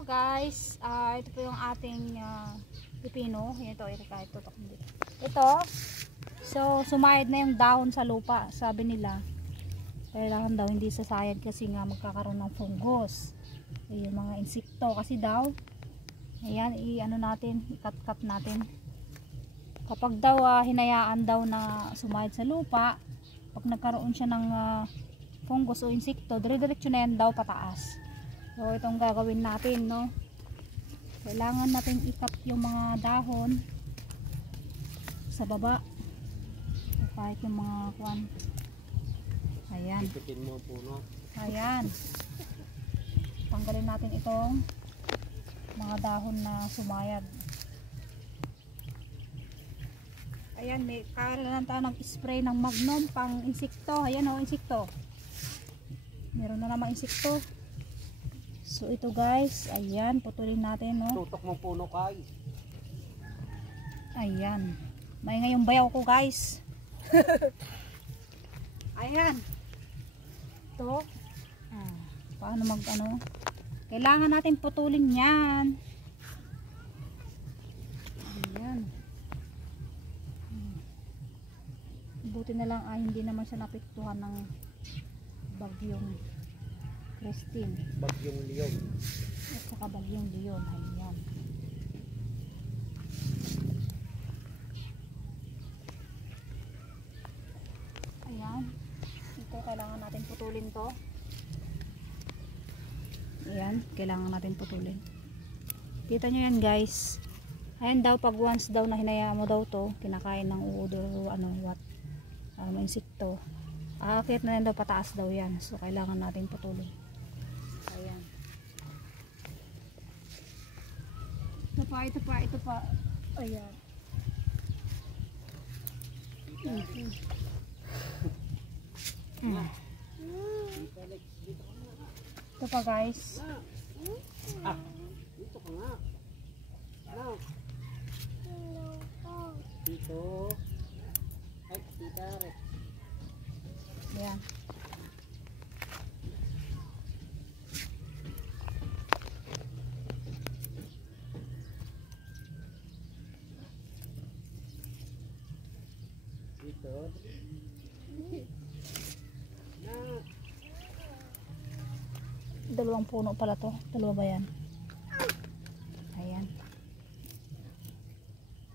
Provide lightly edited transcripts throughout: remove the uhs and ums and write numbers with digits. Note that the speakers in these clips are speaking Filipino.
Hello guys, ito po yung ating pipino. Ito, kahit tutok dito. Ito, so sumayad na yung dahon sa lupa. Sabi nila, kailangan daw hindi sasayad kasi nga magkakaroon ng fungus. Yung mga insekto kasi daw. Ayan, i-ano natin, i-cut natin. Kapag daw hinayaan daw na sumayad sa lupa, pag nagkaroon siya ng fungus o insekto, dire-diretso na yan daw pataas. So itong gagawin natin, no. Kailangan natin i-cut yung mga dahon sa baba. So, kahit yung mga kuwan. Ayan. Ipitin mo ang puno. Ayan. Tanggalin natin itong mga dahon na sumayad. Ayan, may kailangan tayo ng spray ng Magnum pang insekto. Ayan o, insekto. Meron na naman insekto. So ito guys, ayan, putulin natin, no. Tutok mo puno, Kay. Ayan. Maingay yung bayaw ko, guys. Ayan. Ito. Paano mag-ano? Kailangan natin putulin yan. Ayan. Buti na lang hindi naman siya napektuhan ng bagyong Christine. Bagyong Leon. At saka bagyong Leon. Ayan. Ayan. Ito, kailangan natin putulin to. Ayan, kailangan natin putulin. Kita nyo yan guys. Ayan daw, pag once daw na hinayaan mo daw to, kinakain ng uod o mga insekto. Aakit na yan daw, pataas daw yan. So, kailangan natin putulin. Ayan. Ito pa. Ayan. Ito pa guys. Dito ka nga. Ano? Dito. Ay, tita. Ayan. Dito. Dalawang puno pala to. Dalawa ba yan? Ayan.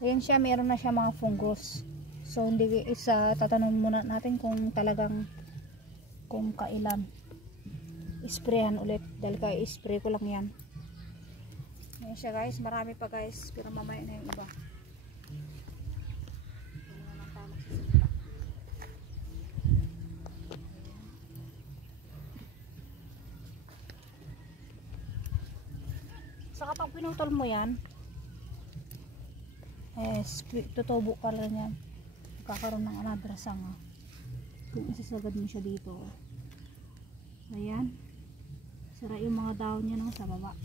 Ayan siya, meron na siya mga fungus. So hindi tatanong muna natin kung talagang kung kailan isprayan ulit dahil i-spray ko lang yan. Ayan siya guys, marami pa guys, pero mamaya na yung iba. Saka pag pinutol mo yan, tutubo ka lang yan, kakaroon ng another sanga kung isasagad mo siya dito. Ayan, sara yung mga dahon niya, no, sa baba.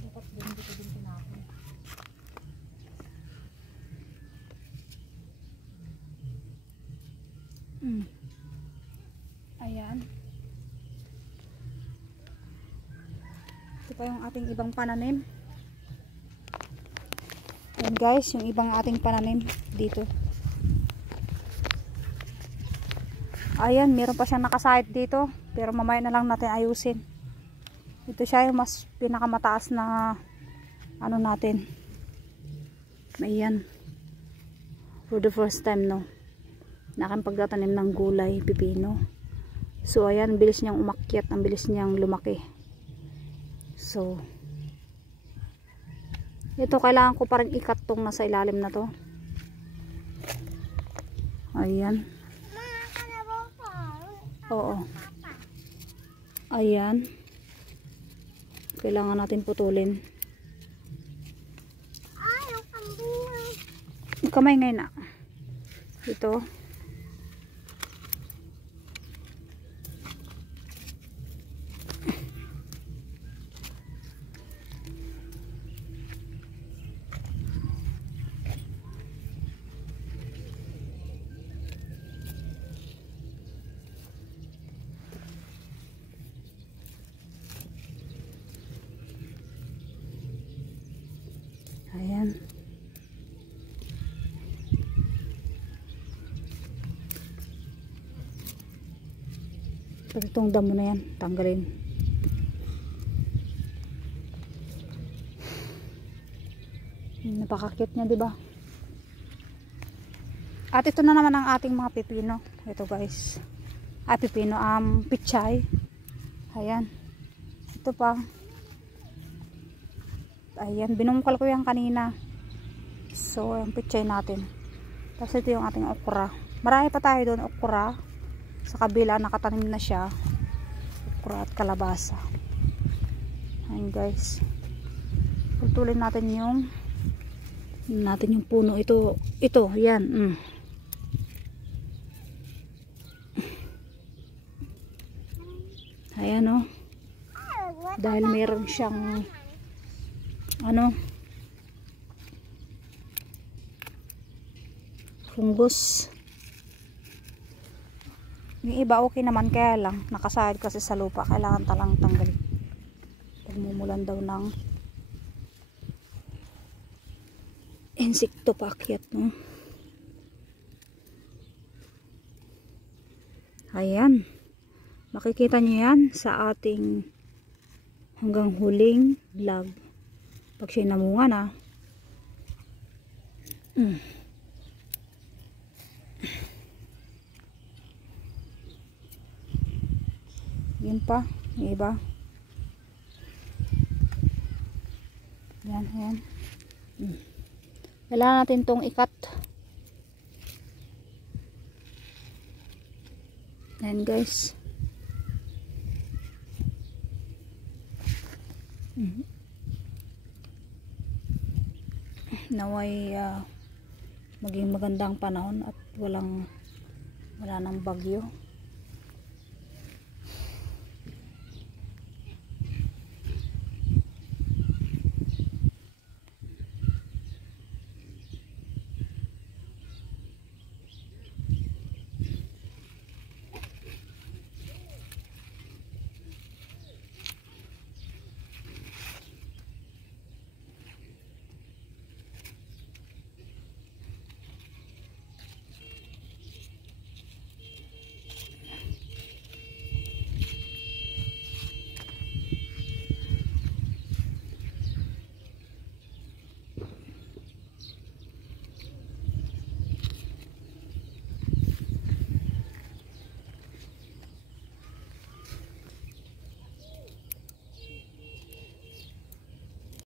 Dapat dito din tinapon. Ayan. Ito pa yung ating ibang pananim. Ayan guys, yung ibang ating pananim dito. Ayan, meron pa siyang nakasahit dito, pero mamaya na lang natin ayusin. Ito siya yung mas pinakamataas na ano natin. Ayan. For the first time, no, na aking pagtatanim ng gulay, pipino. So ayan, bilis niyang umakyat, ang bilis niyang lumaki. So ito, kailangan ko pa rin i-cut tong nasa ilalim na to. Ayan. Oo. Ayan. Kailangan natin putulin. Kamay ngayon na. Ito. So itong damo na yan, tanggalin. Napaka-cute niya, 'di ba? At ito na naman ang ating mga pipino. Ito guys. Pipino, pichay. Ayan. Ito pa. Ayan, binungkal ko yan kanina. So, ang pichay natin. Tapos ito yung ating okra. Marami pa tayo doon, okra. Sa kabila, nakatanim na siya. Okra at kalabasa. Ayan guys. Putulin natin yung puno. Ito, yan. Ayan o. Dahil meron siyang fungus. Yung iba okay naman, kaya lang nakasahid kasi sa lupa, kailangan talang tanggalin. Pagmumulan daw ng insekto paakyat, no? Ayan. Makikita nyo yan sa ating hanggang huling vlog. Pag siya'y namunga na. Yun pa. Yung iba. Yan. Kailangan natin tong ikat. Ayan guys. Naway maging magandang panahon at wala nang bagyo.